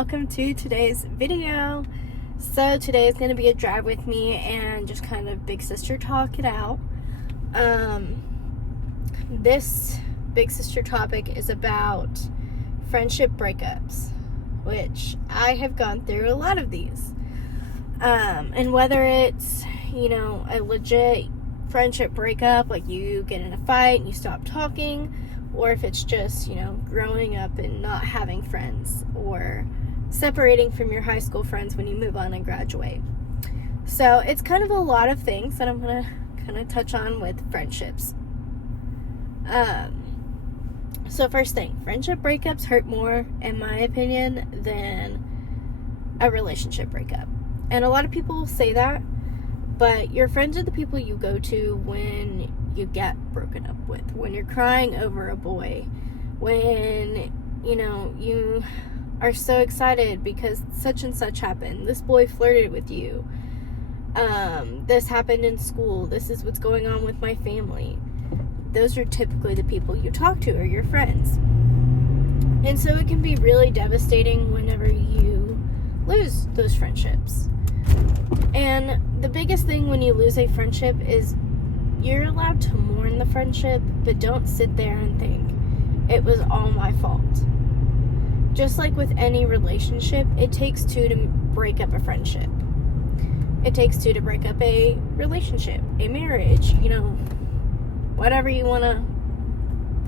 welcome to today's video. So today is going to be a drive with me and just kind of big sister talk it out. This big sister topic is about friendship breakups, which I have gone through a lot of these. And whether it's, a legit friendship breakup, like you get in a fight and you stop talking, or if it's just, growing up and not having friends, or separating from your high school friends when you move on and graduate. So it's kind of a lot of things that I'm going to kind of touch on with friendships. So first thing, friendship breakups hurt more, in my opinion, than a relationship breakup. And a lot of people say that, but your friends are the people you go to when you get broken up with, when you're crying over a boy, when, you are so excited because such and such happened. This boy flirted with you. This happened in school. This is what's going on with my family. Those are typically the people you talk to, or your friends. And so it can be really devastating whenever you lose those friendships. And the biggest thing when you lose a friendship is you're allowed to mourn the friendship, but don't sit there and think, it was all my fault. Just like with any relationship, it takes two to break up a friendship. It takes two to break up a relationship, a marriage, whatever you want to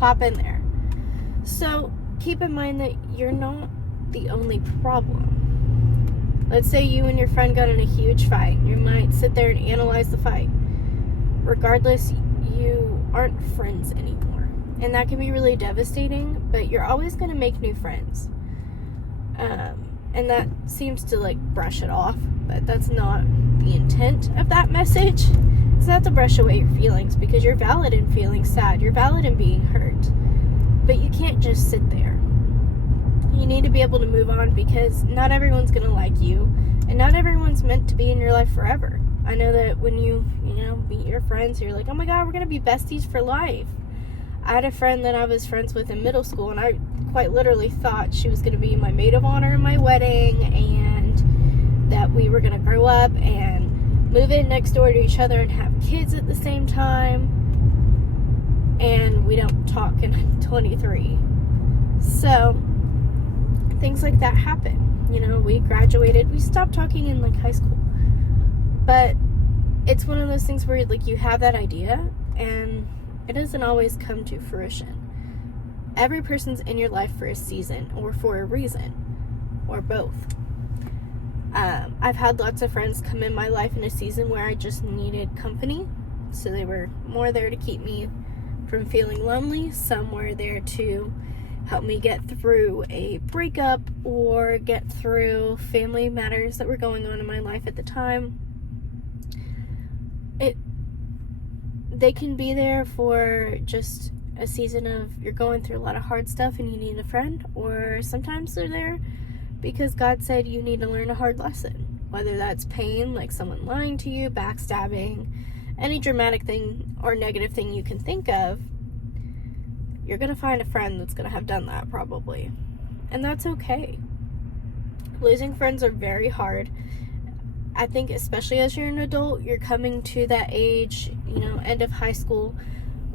pop in there. So keep in mind that you're not the only problem. Let's say you and your friend got in a huge fight. You might sit there and analyze the fight. Regardless, you aren't friends anymore. And that can be really devastating, but you're always going to make new friends. And that seems to brush it off, but that's not the intent of that message. It's not to brush away your feelings, because you're valid in feeling sad. You're valid in being hurt. But you can't just sit there. You need to be able to move on, because not everyone's going to like you, and not everyone's meant to be in your life forever. I know that when you meet your friends, you're like, oh my god, we're going to be besties for life. I had a friend that I was friends with in middle school, and I quite literally thought she was going to be my maid of honor in my wedding, and that we were going to grow up and move in next door to each other and have kids at the same time. And we don't talk, and I'm 23. So things like that happen. We graduated, we stopped talking in high school. But it's one of those things where you have that idea and it doesn't always come to fruition. Every person's in your life for a season, or for a reason, or both. I've had lots of friends come in my life in a season where I just needed company, so they were more there to keep me from feeling lonely. Some were there to help me get through a breakup or get through family matters that were going on in my life at the time. They can be there for just a season of you're going through a lot of hard stuff and you need a friend, or sometimes they're there because God said you need to learn a hard lesson, whether that's pain, like someone lying to you, backstabbing, any dramatic thing or negative thing you can think of. You're going to find a friend that's going to have done that, probably. And that's okay. Losing friends are very hard. I think especially as you're an adult, you're coming to that age, end of high school,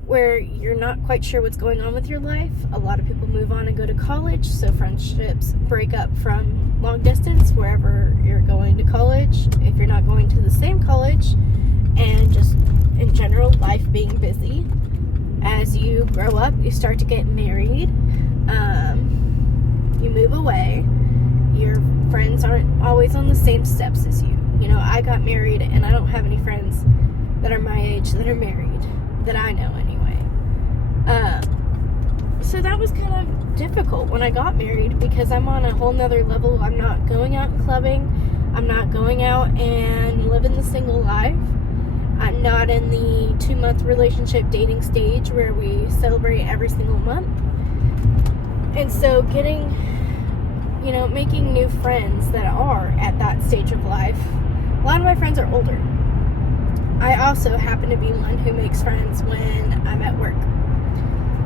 where you're not quite sure what's going on with your life. A lot of people move on and go to college, so friendships break up from long distance, wherever you're going to college, if you're not going to the same college, and just in general, life being busy. As you grow up, you start to get married, you move away, your friends aren't always on the same steps as you. I got married, and I don't have any friends that are my age that are married, that I know anyway. So that was kind of difficult when I got married, because I'm on a whole nother level. I'm not going out and clubbing. I'm not going out and living the single life. I'm not in the 2-month relationship dating stage where we celebrate every single month. And so making new friends that are at that stage of life. A lot of my friends are older. I also happen to be one who makes friends when I'm at work.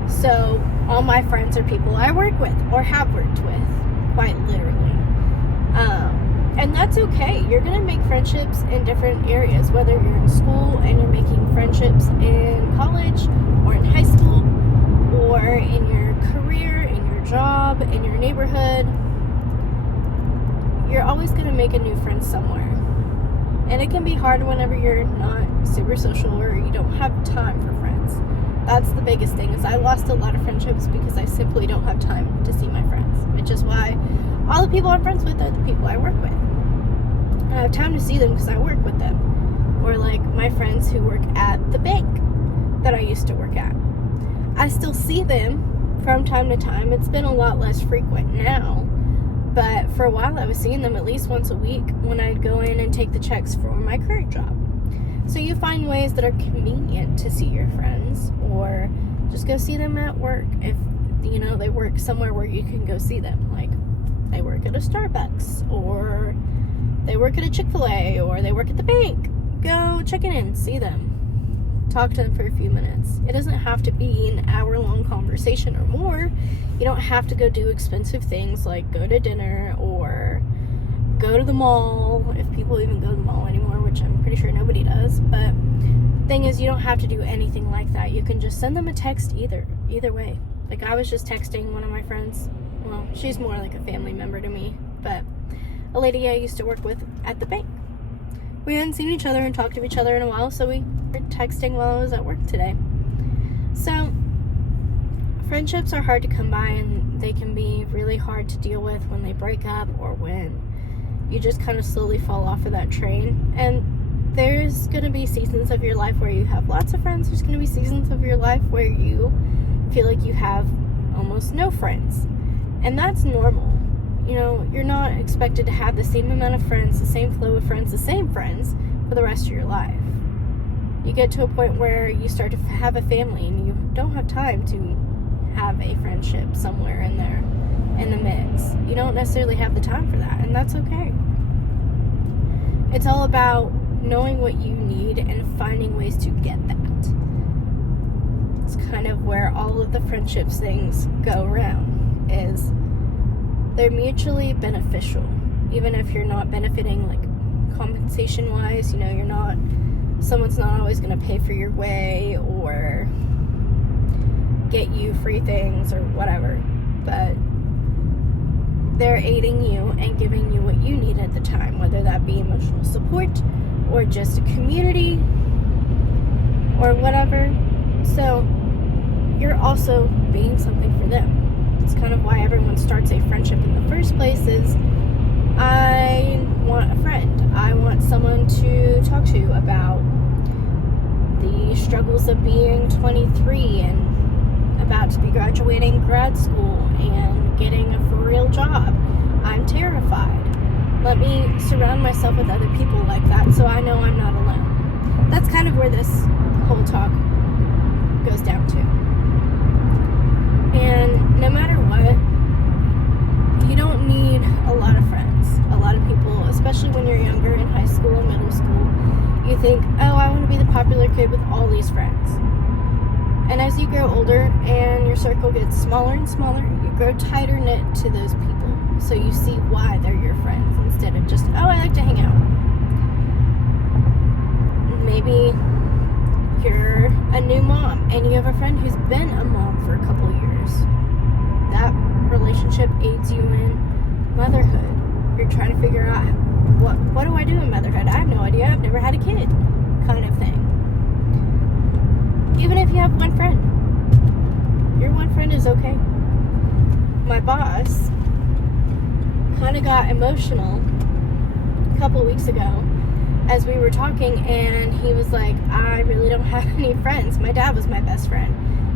So all my friends are people I work with or have worked with, quite literally. And that's okay. You're going to make friendships in different areas, whether you're in school and you're making friendships in college or in high school or in your career, in your job, in your neighborhood. You're always going to make a new friend somewhere. And it can be hard whenever you're not super social or you don't have time for friends. That's the biggest thing, is I lost a lot of friendships because I simply don't have time to see my friends, which is why all the people I'm friends with are the people I work with. And I have time to see them because I work with them. Or like my friends who work at the bank that I used to work at. I still see them from time to time. It's been a lot less frequent now. But for a while I was seeing them at least once a week when I'd go in and take the checks for my current job. So you find ways that are convenient to see your friends, or just go see them at work if, you know, they work somewhere where you can go see them. Like, they work at a Starbucks, or they work at a Chick-fil-A, or they work at the bank. Go check in, see them. Talk to them for a few minutes. It doesn't have to be an hour-long conversation or more. You don't have to go do expensive things like go to dinner or go to the mall, if people even go to the mall anymore, which I'm pretty sure nobody does. But thing is, you don't have to do anything like that. You can just send them a text either way. Like, I was just texting one of my friends. Well, she's more like a family member to me, but a lady I used to work with at the bank. We hadn't seen each other and talked to each other in a while, so we were texting while I was at work today. So friendships are hard to come by, and they can be really hard to deal with when they break up or when you just kind of slowly fall off of that train. And there's going to be seasons of your life where you have lots of friends. There's going to be seasons of your life where you feel like you have almost no friends. And that's normal. You know, you're not expected to have the same amount of friends, the same flow of friends, the same friends for the rest of your life. You get to a point where you start to have a family and you don't have time to have a friendship somewhere in there in the mix. You don't necessarily have the time for that, and that's okay. It's all about knowing what you need and finding ways to get that. It's kind of where all of the friendships things go around, is they're mutually beneficial. Even if you're not benefiting, like, compensation wise, you know, someone's not always going to pay for your way or get you free things or whatever, but they're aiding you and giving you what you need at the time, whether that be emotional support or just a community or whatever. So you're also being something for them. It's kind of why everyone starts a friendship in the first place, is I want a friend. I want someone to talk to about the struggles of being 23 and about to be graduating grad school and getting a for-real job. I'm terrified. Let me surround myself with other people like that so I know I'm not alone. That's kind of where this whole talk goes down to. And no matter what, you don't need a lot of friends. A lot of people, especially when you're younger, in high school and middle school, you think, oh, I want to be the popular kid with all these friends. And as you grow older and your circle gets smaller and smaller, you grow tighter knit to those people. So you see why they're your friends instead of just, oh, I like to hang out. Maybe you're a new mom and you have a friend who's been a mom for a couple years. That relationship aids you in motherhood. You're trying to figure out, what do I do in motherhood? I have no idea. I've never had a kid, kind of thing. Even if you have one friend, your one friend is okay. My boss kind of got emotional a couple weeks ago as we were talking, and he was like, I really don't have any friends. My dad was my best friend,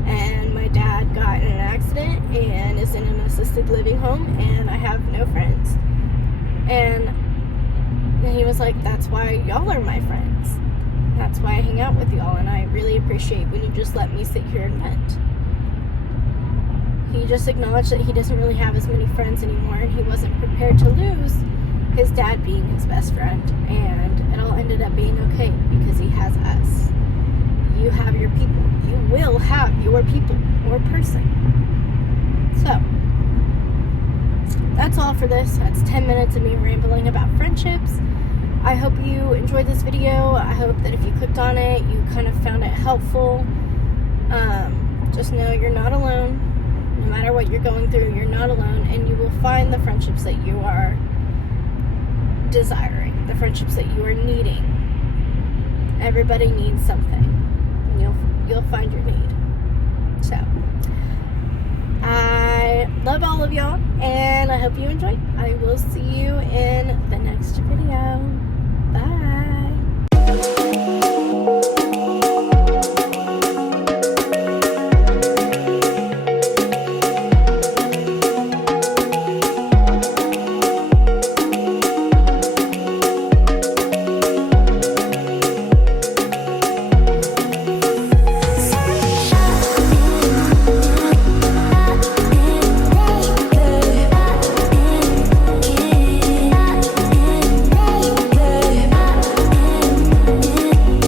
and my dad got in an accident and is in an assisted living home, and I have no friends. And he was like, that's why y'all are my friends. That's why I hang out with y'all, and I really appreciate when you just let me sit here and vent. He just acknowledged that he doesn't really have as many friends anymore, and he wasn't prepared to lose his dad being his best friend, and it all ended up being okay because he has us. You have your people. You will have your people or person. So that's all for this. That's 10 minutes of me rambling about friendships. I hope you enjoyed this video. I hope that if you clicked on it, you kind of found it helpful. Just know you're not alone. No matter what you're going through, you're not alone, and you will find the friendships that you are desiring, the friendships that you are needing. Everybody needs something, and you'll find your need. So, I love all of y'all, and I hope you enjoyed. I will see you in the next video.